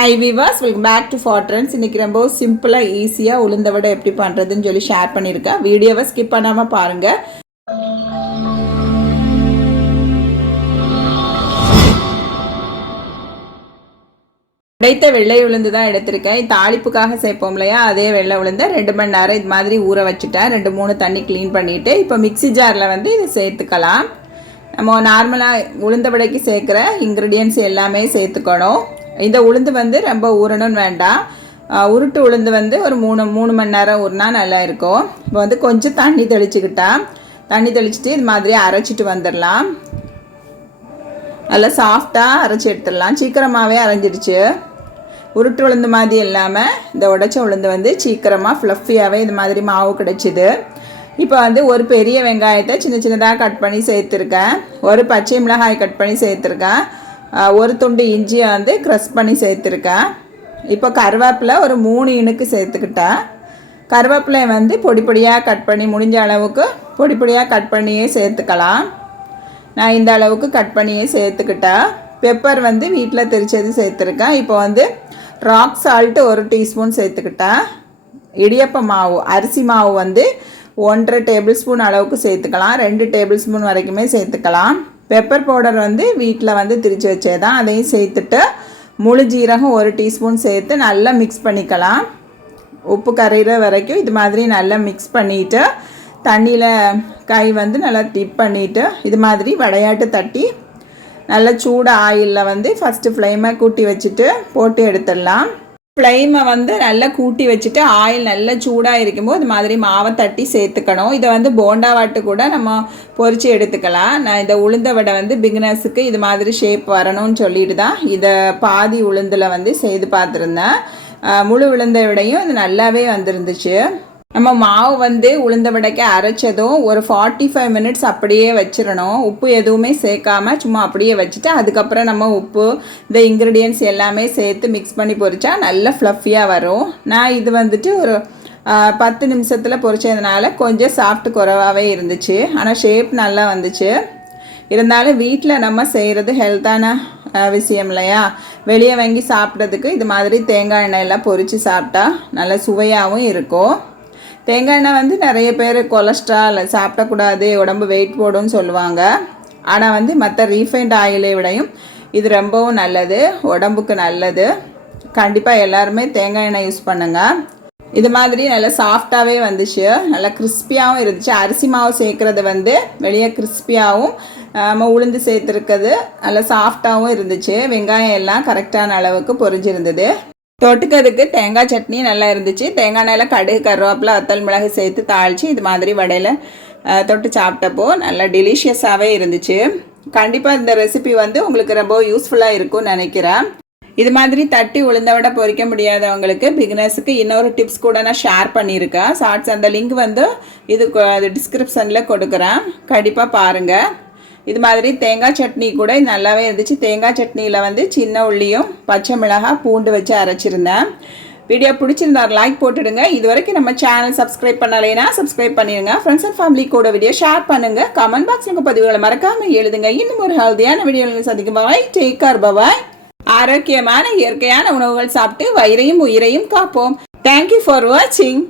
Hi விவாஸ் welcome back to ஃபாட்ரன்ஸ் இன்றைக்கி ரொம்ப சிம்பிளாக ஈஸியாக உளுந்த விட எப்படி பண்ணுறதுன்னு சொல்லி ஷேர் பண்ணியிருக்கேன். வீடியோவை ஸ்கிப் பண்ணாமல் பாருங்கள் உடைத்த வெள்ளை உளுந்து தான் எடுத்திருக்கேன். தாளிப்புக்காக சேர்ப்போம் இல்லையா? அதே வெள்ளை உளுந்து ரெண்டு மணி நேரம் இது மாதிரி ஊற வச்சுட்டேன். ரெண்டு மூணு தண்ணி க்ளீன் பண்ணிவிட்டு இப்போ மிக்ஸி ஜாரில் வந்து இதை சேர்த்துக்கலாம். நம்ம நார்மலாக உளுந்த விடைக்கு சேர்க்குற இன்க்ரீடியன்ஸ் எல்லாமே சேர்த்துக்கணும். இந்த உளுந்து வந்து ரொம்ப ஊறணும்னு வேண்டாம். உருட்டு உளுந்து வந்து ஒரு மூணு மூணு மணி நேரம் ஊறினா நல்லா இருக்கும். இப்போ வந்து கொஞ்சம் தண்ணி தெளிச்சுக்கிட்டா தண்ணி தெளிச்சுட்டு இது மாதிரி அரைச்சிட்டு வந்துடலாம். நல்லா சாஃப்டாக அரைச்சி எடுத்துடலாம். சீக்கிரமாகவே அரைஞ்சிடுச்சு. உருட்டு உளுந்து மாதிரி இல்லாமல் இந்த உடைச்ச உளுந்து வந்து சீக்கிரமாக ஃப்ளஃபியாகவே இது மாதிரி மாவு கிடைச்சிது. இப்போ வந்து ஒரு பெரிய வெங்காயத்தை சின்ன சின்னதாக கட் பண்ணி சேர்த்துருக்கேன். ஒரு பச்சை மிளகாய் கட் பண்ணி சேர்த்துருக்கேன். ஒரு துண்டு இஞ்சியை வந்து க்ரஷ் பண்ணி சேர்த்துருக்கேன். இப்போ கருவேப்பிலை ஒரு மூணு இனுக்கு சேர்த்துக்கிட்டேன். கருவேப்பிலை வந்து பொடி பொடியாக கட் பண்ணி முடிஞ்ச அளவுக்கு பொடி பொடியாக கட் பண்ணியே சேர்த்துக்கலாம். நான் இந்த அளவுக்கு கட் பண்ணியே சேர்த்துக்கிட்டேன். பெப்பர் வந்து வீட்டில் திரிச்சது சேர்த்துருக்கேன். இப்போ வந்து ராக் சால்ட்டு ஒரு டீஸ்பூன் சேர்த்துக்கிட்டேன். இடியப்ப மாவு அரிசி மாவு வந்து ஒன்றரை டேபிள் ஸ்பூன் அளவுக்கு சேர்த்துக்கலாம். ரெண்டு டேபிள் ஸ்பூன் வரைக்குமே சேர்த்துக்கலாம். பெப்பர் பவுடர் வந்து வீட்டில் வந்து திரிச்சு வச்சே தான் அதையும் சேர்த்துட்டு முழு ஜீரகம் ஒரு டீஸ்பூன் சேர்த்து நல்லா மிக்ஸ் பண்ணிக்கலாம். உப்பு கரையிற வரைக்கும் இது மாதிரி நல்லா மிக்ஸ் பண்ணிவிட்டு தண்ணியில் கை வந்து நல்லா டிப் பண்ணிவிட்டு இது மாதிரி விளையாட்டு தட்டி நல்ல சூடு ஆயிலில் வந்து ஃபஸ்ட்டு ஃப்ளேமை கூட்டி வச்சுட்டு போட்டு எடுத்துடலாம். ஃப்ளேமை வந்து நல்லா கூட்டி வச்சுட்டு ஆயில் நல்லா சூடாக இருக்கும்போது இது மாதிரி மாவை தட்டி சேர்த்துக்கணும். இதை வந்து போண்டா வாட்டு கூட நம்ம பொரித்து எடுத்துக்கலாம். நான் இந்த உளுந்த வடை வந்து பிகினர்ஸுக்கு இது மாதிரி ஷேப் வரணும்னு சொல்லிட்டு தான் இதை பாதி உளுந்தில் வந்து செய்து பார்த்துருந்தேன். முழு உளுந்தை விடையும் இது நல்லாவே வந்துருந்துச்சு. நம்ம மாவு வந்து உளுந்த வடைக்கு அரைச்சதும் ஒரு ஃபார்ட்டி ஃபைவ் மினிட்ஸ் அப்படியே வச்சிடணும். உப்பு எதுவுமே சேர்க்காம சும்மா அப்படியே வச்சுட்டு அதுக்கப்புறம் நம்ம உப்பு இந்த இன்க்ரீடியன்ஸ் எல்லாமே சேர்த்து மிக்ஸ் பண்ணி பொறிச்சா நல்ல ஃப்ளஃபியாக வரும். நான் இது வந்துட்டு ஒரு பத்து நிமிஷத்தில் பொரிச்சதுனால கொஞ்சம் சாஃப்ட் குறைவாகவே இருந்துச்சு. ஆனால் ஷேப் நல்லா வந்துச்சு. இருந்தாலும் வீட்டில் நம்ம செய்கிறது ஹெல்த்தான விஷயம் இல்லையா? வெளியே வாங்கி சாப்பிட்றதுக்கு இது மாதிரி தேங்காய் எண்ணெயெல்லாம் பொரித்து சாப்பிட்டா நல்ல சுவையாகவும் இருக்கும். தேங்காய் எண்ணெய் வந்து நிறைய பேர் கொலஸ்ட்ரால் சாப்பிடக்கூடாது உடம்பு வெயிட் போடும்னு சொல்லுவாங்க. ஆனால் வந்து மற்ற ரீஃபைண்ட் ஆயிலை விடையும் இது ரொம்பவும் நல்லது உடம்புக்கு நல்லது. கண்டிப்பாக எல்லாருமே தேங்காய் எண்ணெய் யூஸ் பண்ணுங்கள் இது மாதிரி நல்லா சாஃப்டாகவே வந்துச்சு. நல்லா கிறிஸ்பியாகவும் இருந்துச்சு. அரிசி மாவு சேர்க்குறது வந்து வெளியே கிறிஸ்பியாகவும் நம்ம உளுந்து சேர்த்துருக்கிறது. நல்லா சாஃப்டாகவும் இருந்துச்சு. வெங்காயம் எல்லாம் கரெக்டான அளவுக்கு பொரிஞ்சிருந்தது. தொட்டுக்கிறதுக்கு தேங்காய் சட்னி நல்லா இருந்துச்சு. தேங்காய் எண்ணெயில் கடுகு கருவேப்பிலை வத்தல் மிளகு சேர்த்து தாளித்து இது மாதிரி வடையில் தொட்டு சாப்பிட்டப்போ நல்லா டெலிஷியஸாகவே இருந்துச்சு. கண்டிப்பாக இந்த ரெசிபி வந்து உங்களுக்கு ரொம்ப யூஸ்ஃபுல்லாக இருக்கும்னு நினைக்கிறேன். இது மாதிரி தட்டி உளுந்த விட பொரிக்க முடியாதவங்களுக்கு பிகினர்ஸுக்கு இன்னொரு டிப்ஸ் கூட நான் ஷேர் பண்ணியிருக்கேன். ஷார்ட்ஸ் அந்த லிங்க் வந்து இது டிஸ்கிரிப்ஷனில் கொடுக்குறேன். கண்டிப்பாக பாருங்கள் இது மாதிரி தேங்காய் சட்னி கூட நல்லாவே இருந்துச்சு. தேங்காய் சட்னியில் வந்து சின்ன உள்ளியும் பச்சை மிளகாய் பூண்டு வச்சு அரைச்சிருந்தேன். வீடியோ பிடிச்சிருந்தா லைக் போட்டுடுங்க. இது வரைக்கும் நம்ம சேனல் சப்ஸ்கிரைப் பண்ணலைன்னா சப்ஸ்கிரைப் பண்ணிடுங்க ஃப்ரெண்ட்ஸ் அண்ட் ஃபேமிலி கூட வீடியோ ஷேர் பண்ணுங்கள் கமெண்ட் பாக்ஸ் உங்கள் பதிவுகளை மறக்காமல் எழுதுங்க. இன்னும் ஒரு ஹெல்தியான வீடியோவில் சந்திக்கும் பாய் டேக் கேர் பபாய் ஆரோக்கியமான இயற்கையான உணவுகள் சாப்பிட்டு வயிறையும் உயிரையும் காப்போம். தேங்க்யூ ஃபார் வாட்சிங்